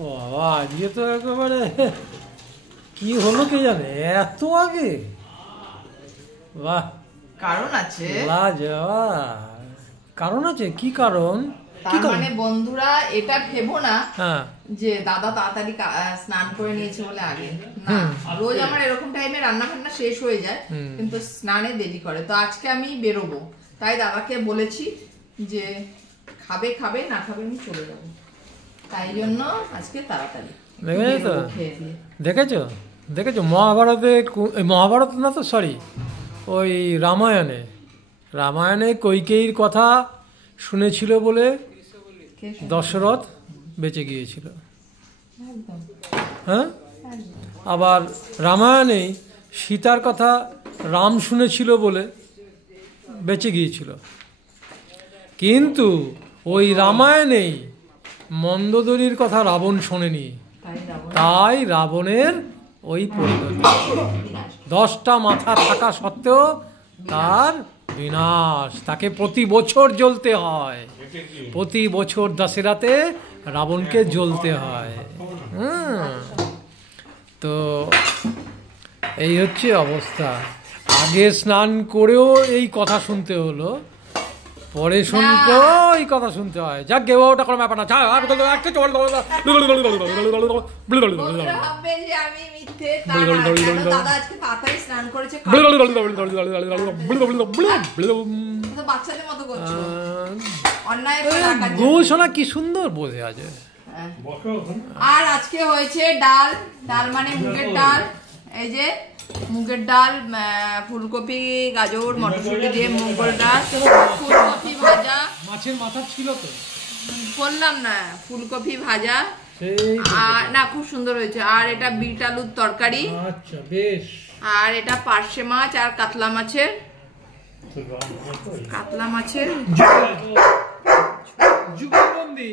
ও বাবা, আজকে তো একেবারে কি হলো কে জানে, এত আগে। বাহ, কারণ আছে। কারণ আছে, কি কারণ? তার মানে বন্ধুরা এটা ভেবো না হ্যাঁ যে দাদা তাড়াতাড়ি স্নান করে নিয়েছে বলে আগে না। রোজ আমার এরকম টাইমে রান্না বান্না শেষ হয়ে যায়, কিন্তু স্নানে দেরি করে। তো আজকে আমি বেরোবো, তাই দাদাকে বলেছি যে খাবে খাবে, না খাবে আমি চলে যাবো, তাই জন্য আজকে তাড়াতাড়ি। দেখেছো দেখেছো মহাভারতে, মহাভারত না তো সরি, ওই রামায়ণে কৈকেয়ীর কথা শুনেছিল বলে দশরথ বেঁচে গিয়েছিল। হ্যাঁ, আবার রামায়ণে সীতার কথা রাম শুনেছিল বলে বেঁচে গিয়েছিল। কিন্তু ওই রামায়ণেই মন্দোদরীর কথা রাবণ শোনেনি, তাই রাবণের ওই পরিণতি। 10টা মাথা থাকা সত্ত্বেও তার বিনাশ, তাকে প্রতি বছর জ্বলতে হয়, প্রতি বছর দশেরাতে রাবণকে জ্বলতে হয়। তো এই হচ্ছে অবস্থা। আগে স্নান করেও এই কথা শুনতে হলো, পরে শুনতেও এই কথা শুনতে হয়। যাক গে, ওটা কোনো ব্যাপার না। গৌশোনা কি সুন্দর বোঝে আছে। আর আজকে হয়েছে ডাল, ডাল মানে মুগের ডাল। এই যে মুগের ডাল, ফুলকপি, গাজর, মটরশুঁটি দিয়ে মুগের ডাল, ফুলকপি ভাজা, মাছের মাথা ছিল তো বললাম না, ফুলকপি ভাজা, আর না খুব সুন্দর হয়েছে। আর এটা বিট আলুর তরকারি। আচ্ছা বেশ। আর এটা পার্শে মাছ আর কাতলা মাছের যুগলবন্দি।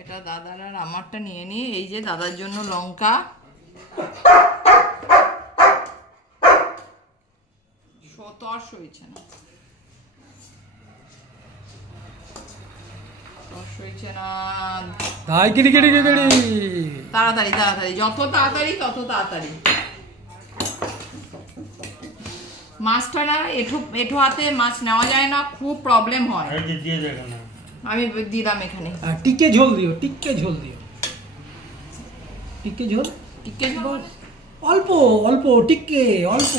এটা দাদার আর আমারটা নিয়ে নি। এই যে দাদার জন্য লঙ্কা, তর্স হয়েছে না, তাড়াতাড়ি তাড়াতাড়ি, যত তাড়াতাড়ি তত তাড়াতাড়ি। মাছটা না এঠো হাতে মাছ নেওয়া যায় না, খুব প্রবলেম হয়। আমি দিলাম এখানে। টিকে ঝোল দিও, টিকে ঝোল অল্প অল্প, টিকে অল্প।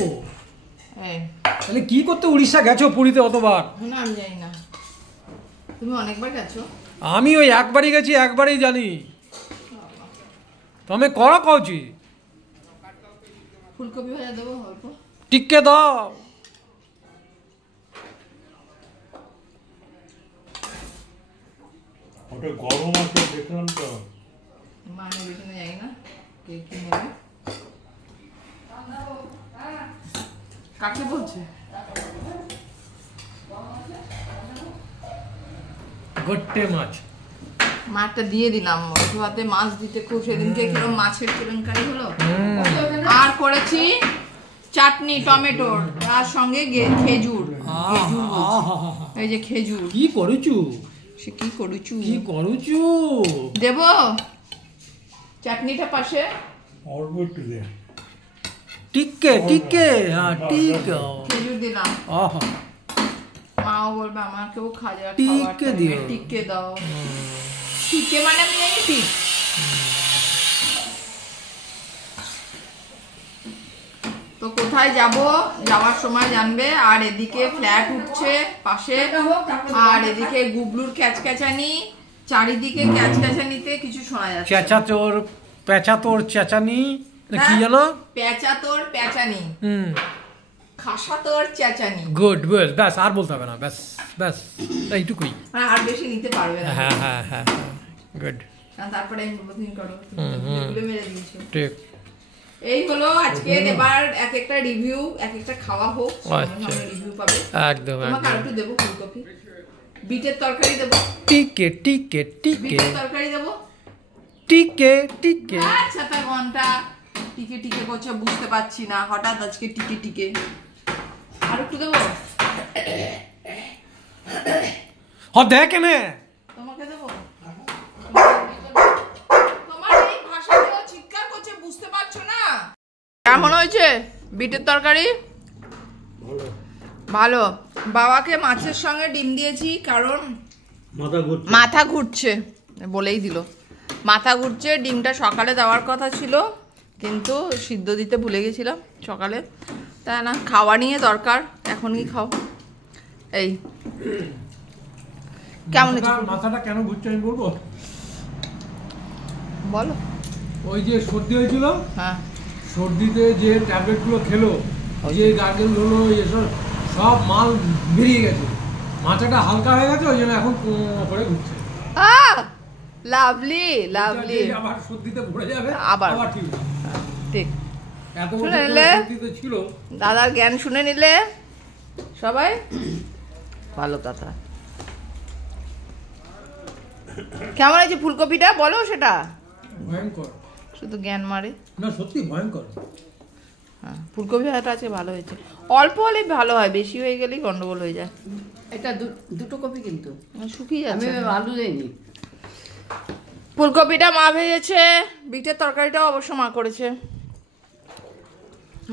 তাহলে কি করতে উড়িষ্যা গেছো পুরীতে অতবার? না আমি জানি না, তুমি অনেকবার গেছো। আমি ওই একবারই গেছি, একবারই জানি। তুমি করা কওছি ফুলকপি ভাজা দেবো অল্প, টিকে দাও। ওটা গরম আছে দেখলাম তো, মানে দেখে যাই না কে কি নেবে। কাকে বলছে? গট্টে মাছ, মাছটা দিয়ে দিলাম। ওঠো হাতে মাছ দিতে খুব, সেদিনকে কিরকম মাছের কেলেঙ্কারি হলো। আর করেছি চাটনি টমেটোর, তার সঙ্গে খেজুর। এই যে খেজুর। কি করেছু? সে কি করেছু দেব চাটনিটা পাশে অল্প একটু দে। টিকে টিকে, হ্যাঁ টিকে খেজুর দিলাম। মাও বলবে আমাকেও খাজা টিকে দিও, টিকে দাও। টিকে মানে আমি জানি ঠিক। তো কোথায় যাব, যাওয়ার সময় জানবে। আর এদিকে ফ্ল্যাট উঠছে পাশে, আর এদিকে গুবলুর ক্যাচক্যাচানি, চারিদিকে ক্যাচক্যাচানিতে কিছু শোনা যাচ্ছে। পেঁচাতোর চেঁচানি কি জানো? পেঁচাতোর পেঁচানি, খাসাতোর চেঁচানি। গুড, বেশ, ব্যাস আর বলতে হবে না, ব্যাস ব্যাস এইটুকুই, আর বেশি নিতে পারবে না। হ্যাঁ হ্যাঁ হ্যাঁ, গুড। তারপরে আমি বলবো তুমি করো, তুমি মেরে দিয়েছো। ঠিক। এই হলো আজকে। এবার এক একটা রিভিউ, এক একটা খাওয়া হোক, রিভিউ পাবে। একদম তোমাকে আর একটু দেবো ফুলকপি, বিটের তরকারি দেবো, টিকে টিকে টিকে, বিটের তরকারি দেবো, টিকে টিকে। আচ্ছা তা ঘন্টা টিকে টিকে করছো বুঝতে পারছি না, হঠাৎ আজকে টিকে টিকে। আর একটু দেবো? দেখ এনে তোমাকে দেবো? তোমার এই ভাষাগুলো চিৎকার করছে, বুঝতে পারছো না? কেমন হয়েছে বিটের তরকারি? ভালো। বাবাকে মাছের সঙ্গে ডিম দিয়েছি কারণ মাথা ঘুরছে, বলেই দিল মাথা ঘুরছে। ডিমটা সকালে দেওয়ার কথা ছিল কিন্তু সিদ্ধ দিতে ভুলে গেছিলাম সকালে, তাই না খাওয়া নিয়ে দরকার, এখনই খাও। এই কেমন মাথাটা কেন ঘুরছে আমি বলবো? বলো। ওই যে সর্দি হয়েছিল, হ্যাঁ, সর্দিতে যে ট্যাবলেটগুলো খেলো, যে গার্গেল হলো, এসব সব মাল বেরিয়ে গেছে, মাথাটা হালকা হয়ে গেছে, ওই জন্য এখন করে ঘুরছে। Lovely lovely. আবার সর্দিতে ভরে যাবে, আবার ঠিক ঠিক। এত শুনে নিলে ছিল, দাদার জ্ঞান শুনে নিলে সবাই ভালো। দাদা কেমন আছে ফুলকপিটা বলো? সেটা ভয়ঙ্কর, শুধু জ্ঞান মারে না সত্যি ভয়ঙ্কর। হ্যাঁ, ফুলকপি হাটা আছে ভালো হয়েছে, অল্প হলে ভালো হয়, বেশি হয়ে গেলেই গন্ডগোল হয়ে যায়। এটা দুটো কপি কিন্তু শুকিয়ে আমি যাচ্ছে। আলু দেয়নি। ফুলকপিটা মা ভেজেছে, বিটের তরকারিটাও অবশ্য মা করেছে।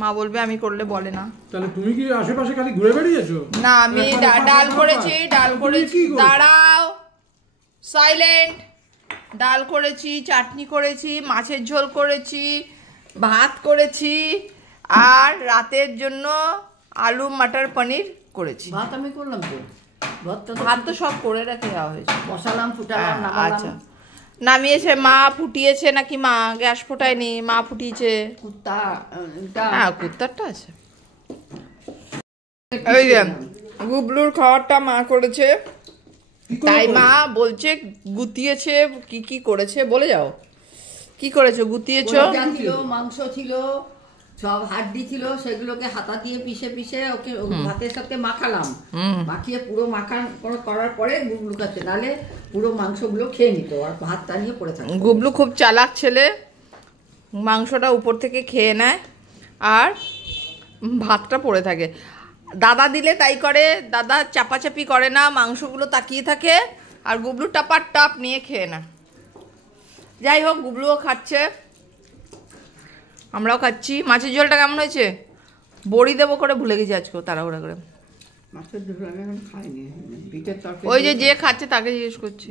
মা বলবে আমি করলে বলে না। তাহলে তুমি কি আশেপাশে খালি ঘুরে বেরিয়েছো? না আমি ডাল করেছি, ডাল করেছি। দাঁড়াও, সাইলেন্ট। ডাল করেছি, চাটনি করেছি, মাছের ঝোল করেছি, ভাত করেছি, আর রাতের জন্য আলু মটর পনির করেছি। ভাত আমি করলাম তো, ভাত তো সব করে রেখে দেওয়া হয়েছে। বসালাম, ফুটালাম, আচ্ছা, নামালাম। নামিয়েছে মা, ফুটিয়েছে নাকি মা? গ্যাস ফোটায়নি, মা ফুটিয়েছে। কুত্তা হ্যাঁ, কুত্তারটা আছে। এই যে গুবলুর খাবারটা মা করেছে, তাই মা বলছে গুতিয়েছে। কি কি করেছে বলে যাও, কি করেছো? গুতিয়েছো? ছিল, মাংস ছিল, সব হাড্ডি ছিল, সেগুলোকে হাতা দিয়ে পিষে পিষে ওকে ভাতের সাথে মাখালাম। মাখিয়ে পুরো করার পরে গুবলু কাছে, নাহলে পুরো মাংসগুলো খেয়ে নিত আর ভাতটা নিয়ে পড়ে থাকতো। গুবলু খুব চালাক ছেলে, মাংসটা উপর থেকে খেয়ে নেয় আর ভাতটা পড়ে থাকে। দাদা দিলে তাই করে, দাদা চাপাচাপি করে না, মাংসগুলো তাকিয়ে থাকে আর গুবলু টাপার টাপ নিয়ে খেয়ে না। যাই হোক, গুবলুও খাচ্ছে, আমরাও খাচ্ছি। মাছের ঝোলটা কেমন হয়েছে? বড়ি দেবো করে ভুলে গেছি আজকে তাড়াহুড়া করে। মাছের ঝোল আমি এখন খাইনি, বিটের তরকারি। ওই যে খাচ্ছে তাকে জিজ্ঞেস করছি।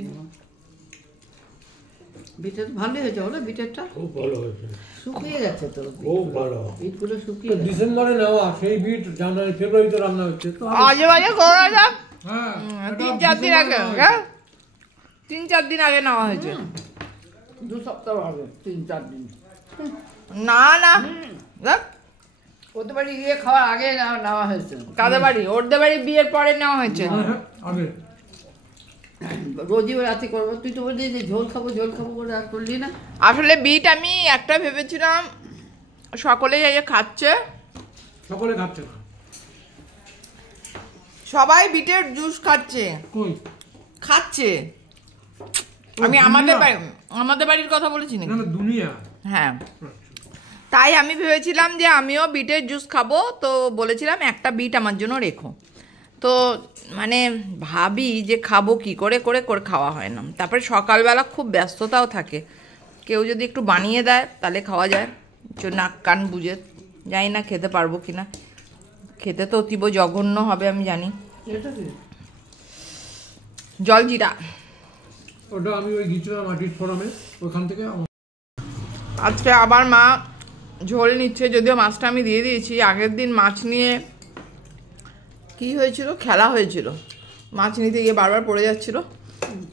বিটের ভালোই হয়েছে বলো, বিটেরটা খুব ভালো হয়েছে, শুকিয়ে গেছে তো, খুব ভালো। বিটগুলো শুকিয়ে গেছে। ডিসেম্বরে নেওয়া সেই বিট জানুয়ারি ফেব্রুয়ারিতে রান্না হচ্ছে তো। আজে বাজে করে যাক। হ্যাঁ, 3-4 দিন আগে, হ্যাঁ 3-4 দিন আগে নেওয়া হয়েছে। 2 সপ্তাহ হবে, 3-4 দিন। না না, দেখ ওদের বাড়ি গিয়ে খাওয়ার আগে নেওয়া হয়েছে। কাদের বাড়ি? ওদের বাড়ি বিয়ের পরে নেওয়া হয়েছে। আগে রোজই রাতে করবো, তুই তো বললি যে ঝোল খাবো করে আর করলি না। আসলে বিট আমি একটা ভেবেছিলাম সকলেই এই যে খাচ্ছে, সকলে খাচ্ছে না, সবাই বিটের জুস খাচ্ছে, কই খাচ্ছে। আমি আমাদের বাড়ির কথা বলেছি নাকি? না দুনিয়া। হ্যাঁ, তাই আমি ভেবেছিলাম যে আমিও বিটের জুস খাবো, তো বলেছিলাম একটা বিট আমার জন্য রেখো। তো মানে ভাবি যে খাবো কি করে করে খাওয়া হয় না। তারপরে সকালবেলা খুব ব্যস্ততাও থাকে, কেউ যদি একটু বানিয়ে দেয় তাহলে খাওয়া যায়। নাক কান বুঝে, জানি না খেতে পারবো কিনা, খেতে তো অতীব জঘন্য হবে আমি জানি। জলজিরা, ওটা আমি ওই গিয়েছিলাম মাটির ফোরামে, ওখান থেকে আজকে আবার মা ঝোল নিচ্ছে, যদিও মাছটা আমি দিয়ে দিয়েছি। আগের দিন মাছ নিয়ে কি হয়েছিল, খেলা হয়েছিল, মাছ নিতে গিয়ে বারবার পড়ে যাচ্ছিল,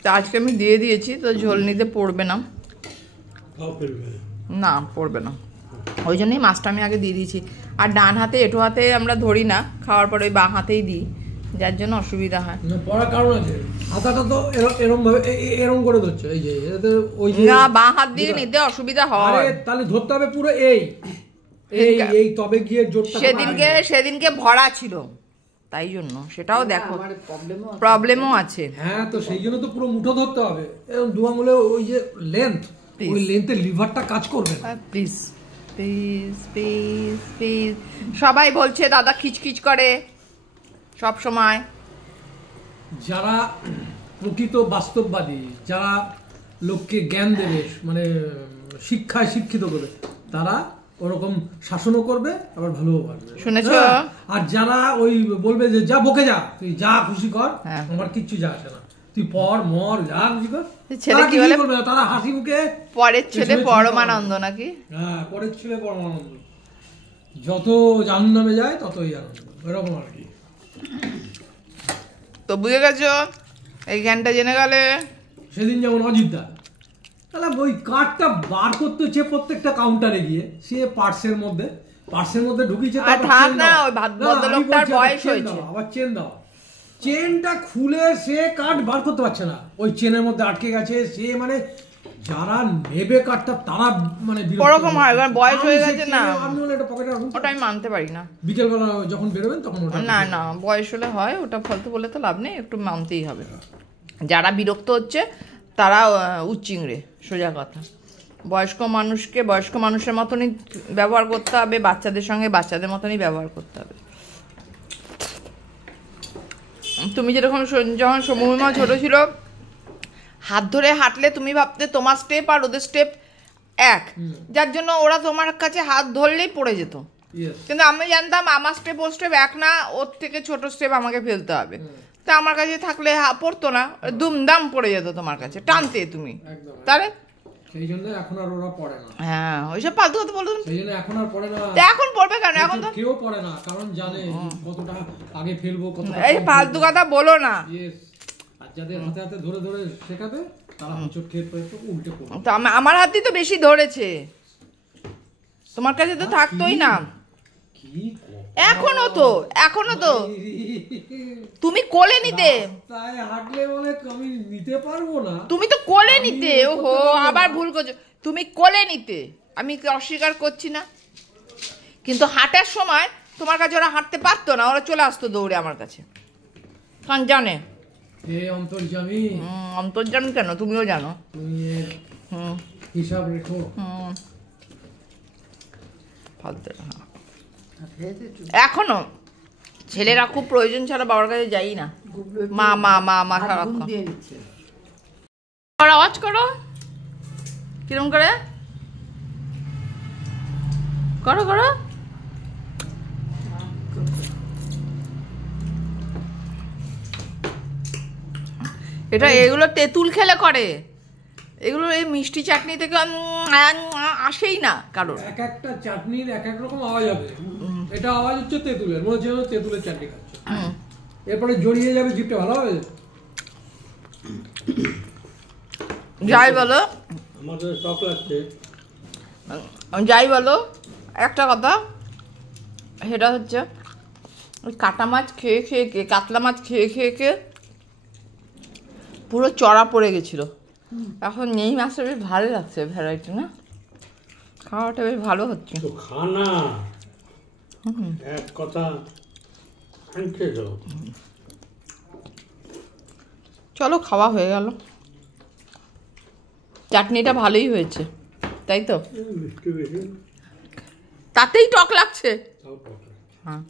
তা আজকে আমি দিয়ে দিয়েছি, তো ঝোল নিতে পড়বে না, না পড়বে না, ওই জন্যই মাছটা আমি আগে দিয়ে দিয়েছি। আর ডান হাতে এঁটো হাতে আমরা ধরি না, খাওয়ার পরে ওই বাঁ হাতেই দিই, যার জন্য অসুবিধা হয়। পড়ার কারণ আছে, হাতাটা তো এরম ভাবে এরম করে ধরছে, এই যে ওই যে না, বাঁ হাত দিয়ে নিতে অসুবিধা হয়। তাহলে ধরতে হবে পুরো এই তবে গিয়ে জোরটা। সেদিনকে ভরা ছিল, তাই জন্য সেটাও দেখো প্রবলেমও আছে। হ্যাঁ, তো সেই জন্য তো পুরো মুঠো ধরতে হবে, এরকম দু আঙুলে ওই যে লেন্থ, ওই লেন্থে লিভারটা কাজ করবে। প্লিজ প্লিজ প্লিজ প্লিজ, সবাই বলছে দাদা খিচখিচ করে, সব সময়। যারা প্রকৃত বাস্তববাদী, যারা লোককে জ্ঞান দেবে, মানে শিক্ষায় শিক্ষিত করবে, তারা ওরকম শাসনও করবে, আবার ভালোও পারবে। শুনেছো? আর যারা ওই বলবে যে যা বকে যা, তুই যা খুশি কর, হ্যাঁ। আমার কিচ্ছু যা আসে না, তুই পড় মর যা খুশি কর, ছেলে তারা কি কিছুই বলে? করবে না, তারা হাসি মুখে পরের ছেলে পরমানন্দ নাকি? হ্যাঁ, পরের ছেলে পরমানন্দ, যত জাহান্নামে যায় ততই আনন্দ, এরকম আর কি। তো বুঝে গেছো, এই জ্ঞানটা জেনে গেলে। সেদিন যেমন অযোধ্যা, তাহলে ওই কার্ডটা বার করতে হচ্ছে প্রত্যেকটা কাউন্টারে গিয়ে, সে পার্সের মধ্যে ঢুকিয়েছে, আর থাক না, ওই ভদ্রলোকটার বয়স হয়েছে। আবার চেন দাও, চেনটা খুলে সে কার্ড বার করতে পারছে না, ওই চেনের মধ্যে আটকে গেছে। সে মানে যারা নেবে কার্ডটা তারা মানে ওরকম হয়, এবার বয়স হয়ে গেছে না, আমি বলে এটা পকেটে রাখুন, ওটা আমি মানতে পারি না। বিকেলবেলা যখন বেরোবেন তখন ওটা না না, বয়স হলে হয়, ওটা ফালতু বলে তো লাভ নেই, একটু মানতেই হবে। যারা বিরক্ত হচ্ছে তারা উচ্চিংড়ে, সোজা কথা। বয়স্ক মানুষকে বয়স্ক মানুষের মতনই ব্যবহার করতে হবে, বাচ্চাদের সঙ্গে বাচ্চাদের মতনই ব্যবহার করতে হবে। তুমি যেরকম যখন সমুমা ছোট ছিল, হাত ধরে হাঁটলে তুমি ভাবতে তোমার স্টেপ আর ওদের স্টেপ এক, যার জন্য ওরা তোমার কাছে হাত ধরলেই পড়ে যেত। কিন্তু আমি জানতাম আমার স্টেপ ওর স্টেপ এক না, ওর থেকে ছোট স্টেপ আমাকে ফেলতে হবে। তা আমার কাছে থাকলে পড়তো না, দুমদাম পড়ে যেত তোমার কাছে, টানতে তুমি। তাহলে সেই জন্য এখন আর ওরা পড়ে না। হ্যাঁ, ওইসব ফালতু কথা বলতো। সেই জন্য এখন আর পড়ে না। তা এখন পড়বে কেন? এখন তো কেউ পড়ে না, কারণ জানে কতটা আগে ফেলবো, কতটা এই ফালতু কথা বলো না। আর যাদের হাতে হাতে ধরে ধরে শেখাবে তারা হোঁচট খেয়ে পড়ে তো উল্টে পড়বে। তো আমার হাতই তো বেশি ধরেছে, তোমার কাছে তো থাকতোই না। কি এখনো তো তুমি কোলে নিতে, তাই হাঁটলে বলে আমি নিতে পারবো না। তুমি তো কোলে নিতে। ওহো, আবার ভুল করছো, তুমি কোলে নিতে, আমি অস্বীকার করছি না। কিন্তু হাঁটার সময় তোমার কাছে ওরা হাঁটতে পারতো না, ওরা চলে আসতো দৌড়ে আমার কাছে, কারণ জানে। অন্তর্যামী। অন্তর্যামী কেন, তুমিও জানো। তুমি হিসাব রেখো। ফালতু। এখনো ছেলেরা খুব প্রয়োজন ছাড়া বাবার কাছে যাই না, মা মা মা মা সারাক্ষণ। আওয়াজ করো, কিরম করে করো করো। এটা এগুলো তেঁতুল খেলে করে, এগুলো এই মিষ্টি চাটনি থেকে আসেই না কারোর। এক একটা চাটনির এক এক রকম আওয়াজ হবে। এটা আওয়াজ হচ্ছে তেঁতুলের, মনে হচ্ছে তেঁতুলের চাটনি খাচ্ছে। এরপরে জড়িয়ে যাবে জিভটা, ভালো হবে। যাই বলো, আমাদের শখ লাগছে। যাই বলো, একটা কথা, সেটা হচ্ছে ওই কাটা মাছ খেয়ে খেয়ে কাতলা মাছ খেয়ে খেয়ে পুরো চড়া পড়ে গেছিলো। এখন নেই মাছটা বেশ ভালো লাগছে, ভ্যারাইটি না, খাওয়াটা বেশ ভালো হচ্ছে। তো খানা এক কথা আনছে তো। চলো, খাওয়া হয়ে গেল, চাটনিটা ভালোই হয়েছে, তাই তো? মিষ্টি বেশি, তাতেই টক লাগছে। তাও টক। হ্যাঁ।